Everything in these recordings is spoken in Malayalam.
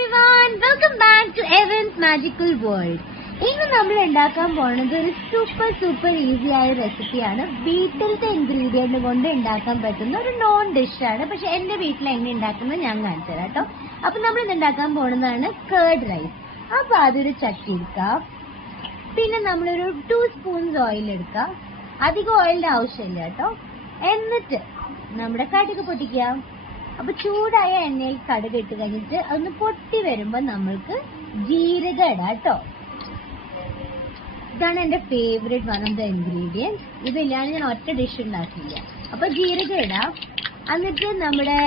everyone, welcome back to Evan's Magical World. ഇന്ന് നമ്മൾ ഉണ്ടാക്കാൻ പോകുന്നത് ഒരു സൂപ്പർ ഈസി ആയ റെസിപ്പിയാണ്. വീട്ടിലത്തെ ഇൻഗ്രീഡിയന്റ് കൊണ്ട് ഉണ്ടാക്കാൻ പറ്റുന്ന ഒരു നോൺ ഡിഷാണ്. പക്ഷെ എന്റെ വീട്ടിൽ എങ്ങനെ ഉണ്ടാക്കുന്നത് ഞാൻ കാണിച്ചു തരാം കേട്ടോ. അപ്പൊ നമ്മൾ ഇന്ന് ഉണ്ടാക്കാൻ പോകുന്നതാണ് കേർഡ് റൈസ്. അപ്പൊ അതൊരു ചട്ടി എടുക്കാം. പിന്നെ നമ്മളൊരു 2 സ്പൂൺസ് ഓയിൽ എടുക്കാം. അധികം ഓയിലിന്റെ ആവശ്യമില്ല കേട്ടോ. എന്നിട്ട് നമ്മുടെ കടുക് പൊട്ടിക്കാം. അപ്പൊ ചൂടായ എണ്ണയിൽ കടുക് ഇട്ട് കഴിഞ്ഞിട്ട് ഒന്ന് പൊട്ടി വരുമ്പോ നമ്മൾക്ക് ജീരക ഇടാം കേട്ടോ. ഇതാണ് എന്റെ favourite one of the ingredients. ഇതില്ലാണ്ട് ഞാൻ ഒറ്റ ഡിഷ് ഉണ്ടാക്കില്ല. അപ്പൊ ജീരക ഇടാം. എന്നിട്ട് നമ്മുടെ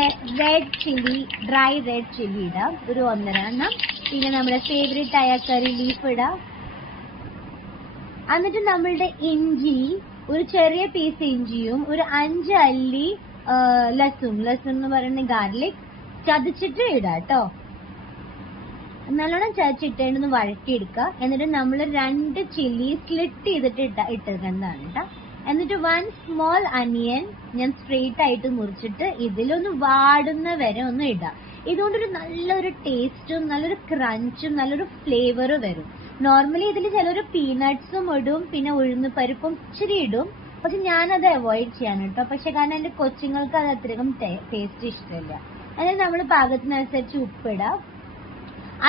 red chilli, dry red chilli ഇടാം, ഒരു 1.5 എണ്ണം. പിന്നെ നമ്മുടെ ഫേവറേറ്റ് ആയ കറി ലീഫ് ഇടാം. എന്നിട്ട് നമ്മളുടെ ഇഞ്ചി, ഒരു ചെറിയ പീസ് ഇഞ്ചിയും ഒരു 5 അല്ലി ലസുൺ എന്ന് പറയുന്ന ഗാർലിക് ചതച്ചിട്ട് ഇടാം കേട്ടോ. നല്ലോണം ചതച്ചിട്ടൊന്ന് വഴറ്റിയെടുക്കുക. എന്നിട്ട് നമ്മൾ 2 ചില്ലി സ്ലിറ്റ് ചെയ്തിട്ട് ഇട്ടെടുക്കുന്നതാണ് കേട്ടോ. എന്നിട്ട് 1 സ്മോൾ അനിയൻ ഞാൻ സ്ട്രെയിറ്റ് ആയിട്ട് മുറിച്ചിട്ട് ഇതിലൊന്ന് വാടുന്ന വരെ ഒന്ന് ഇടാം. ഇതുകൊണ്ടൊരു നല്ലൊരു ടേസ്റ്റും നല്ലൊരു ക്രഞ്ചും നല്ലൊരു ഫ്ലേവറും വരും. നോർമലി ഇതിൽ ചിലർ പീനട്ട്സും ഇടും, പിന്നെ ഉഴുന്ന് പരിപ്പും ഇച്ചിരി ഇടും. പക്ഷെ ഞാനത് അവോയ്ഡ് ചെയ്യാൻ കേട്ടോ. പക്ഷെ കാരണം എന്റെ കൊച്ചുങ്ങൾക്ക് അത് അത്രയും ടേസ്റ്റ് ഇഷ്ടമില്ല. അതായത് നമ്മൾ പാകത്തിനനുസരിച്ച് ഉപ്പിടാം.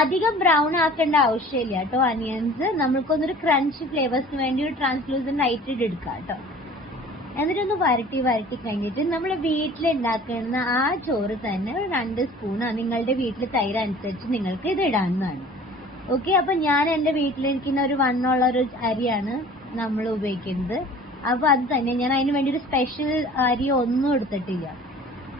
അധികം ബ്രൗൺ ആക്കേണ്ട ആവശ്യമില്ല കേട്ടോ. അനിയൻസ് നമ്മൾക്കൊന്നൊരു ക്രഞ്ച് ഫ്ലേവേഴ്സിന് വേണ്ടി ഒരു ട്രാൻസ്ലൂസന്റ് ആയിട്ട് എടുക്കാം കേട്ടോ. എന്നിട്ടൊന്ന് വരട്ടി കഴിഞ്ഞിട്ട് നമ്മൾ വീട്ടിലുണ്ടാക്കുന്ന ആ ചോറ് തന്നെ ഒരു 2 സ്പൂൺ നിങ്ങളുടെ വീട്ടിൽ തൈര് അനുസരിച്ച് നിങ്ങൾക്ക് ഇത് ഇടാവുന്നതാണ്. ഓക്കെ. അപ്പൊ ഞാൻ എന്റെ വീട്ടിലിരിക്കുന്ന ഒരു 1 ഉള്ള ഒരു അരിയാണ് നമ്മൾ ഉപയോഗിക്കുന്നത്. അപ്പൊ അത് തന്നെ ഞാൻ അതിന് വേണ്ടി ഒരു സ്പെഷ്യൽ അരി ഒന്നും എടുത്തിട്ടില്ല.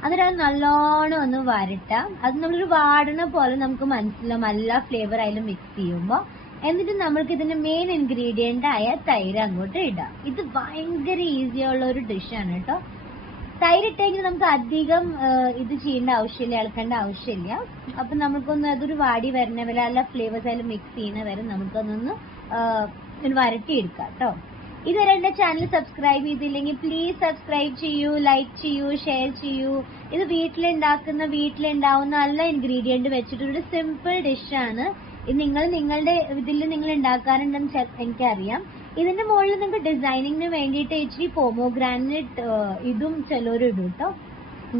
എന്നിട്ട് അത് നല്ലോണം ഒന്ന് വരട്ടാം. അത് നമ്മളൊരു വാടണ പോലെ നമുക്ക് മനസ്സിലാവും എല്ലാ ഫ്ലേവർ ആയാലും മിക്സ് ചെയ്യുമ്പോൾ. എന്നിട്ട് നമ്മൾക്ക് ഇതിന്റെ മെയിൻ ഇൻഗ്രീഡിയന്റ് ആയ തൈര് അങ്ങോട്ട് ഇടാം. ഇത് ഭയങ്കര ഈസി ഉള്ള ഒരു ഡിഷാണ് കേട്ടോ. തൈര് ഇട്ടെങ്കിൽ നമുക്ക് അധികം ഇത് ചെയ്യേണ്ട ആവശ്യമില്ല, ഇളക്കേണ്ട ആവശ്യമില്ല. അപ്പൊ നമുക്കൊന്ന് അതൊരു വാടി വരുന്ന വരെ എല്ലാ ഫ്ലേവേഴ്സ് ആയാലും മിക്സ് ചെയ്യുന്ന വരെ നമുക്കൊന്നൊന്ന് വരട്ടിയെടുക്കാം കേട്ടോ. ഇതുവരെ എന്റെ ചാനൽ സബ്സ്ക്രൈബ് ചെയ്തില്ലെങ്കിൽ പ്ലീസ് സബ്സ്ക്രൈബ് ചെയ്യൂ, ലൈക്ക് ചെയ്യൂ, ഷെയർ ചെയ്യൂ. ഇത് വീട്ടിലുണ്ടാവുന്ന നല്ല ഇൻഗ്രീഡിയന്റ് വെച്ചിട്ടൊരു സിമ്പിൾ ഡിഷാണ്. ഇത് നിങ്ങളുടെ ഇതിൽ നിങ്ങൾ ഉണ്ടാക്കാറുണ്ടെന്ന് എനിക്കറിയാം. ഇതിന്റെ മുകളിൽ നിങ്ങൾക്ക് ഡിസൈനിങ്ങിന് വേണ്ടിയിട്ട് ഇച്ചിരി പോമോഗ്രാനൈറ്റ് ഇതും ചിലവരും ഇടും കേട്ടോ.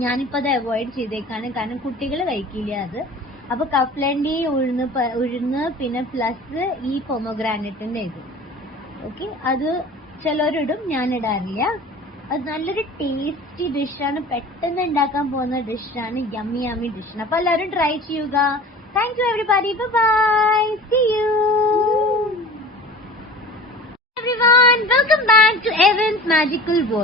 ഞാനിപ്പോ അത് അവോയ്ഡ് ചെയ്തേക്കാണ്, കാരണം കുട്ടികൾ കഴിക്കില്ല അത്. അപ്പൊ കപ്പലണ്ടി, ഉഴുന്ന് പിന്നെ പ്ലസ് ഈ പോമോഗ്രാനൈറ്റിന്റെ ഇത്. ഓക്കെ, അത് ചിലരിടും, ഞാൻ ഇടാറില്ല. അത് നല്ലൊരു ടേസ്റ്റി ഡിഷാണ്, പെട്ടെന്ന് ഉണ്ടാക്കാൻ പോകുന്ന ഡിഷാണ്, യമ്മി ഡിഷാണ്. അപ്പൊ എല്ലാവരും ട്രൈ ചെയ്യുക. Thank you everybody, bye, see you everyone, welcome back to Evan's magical world.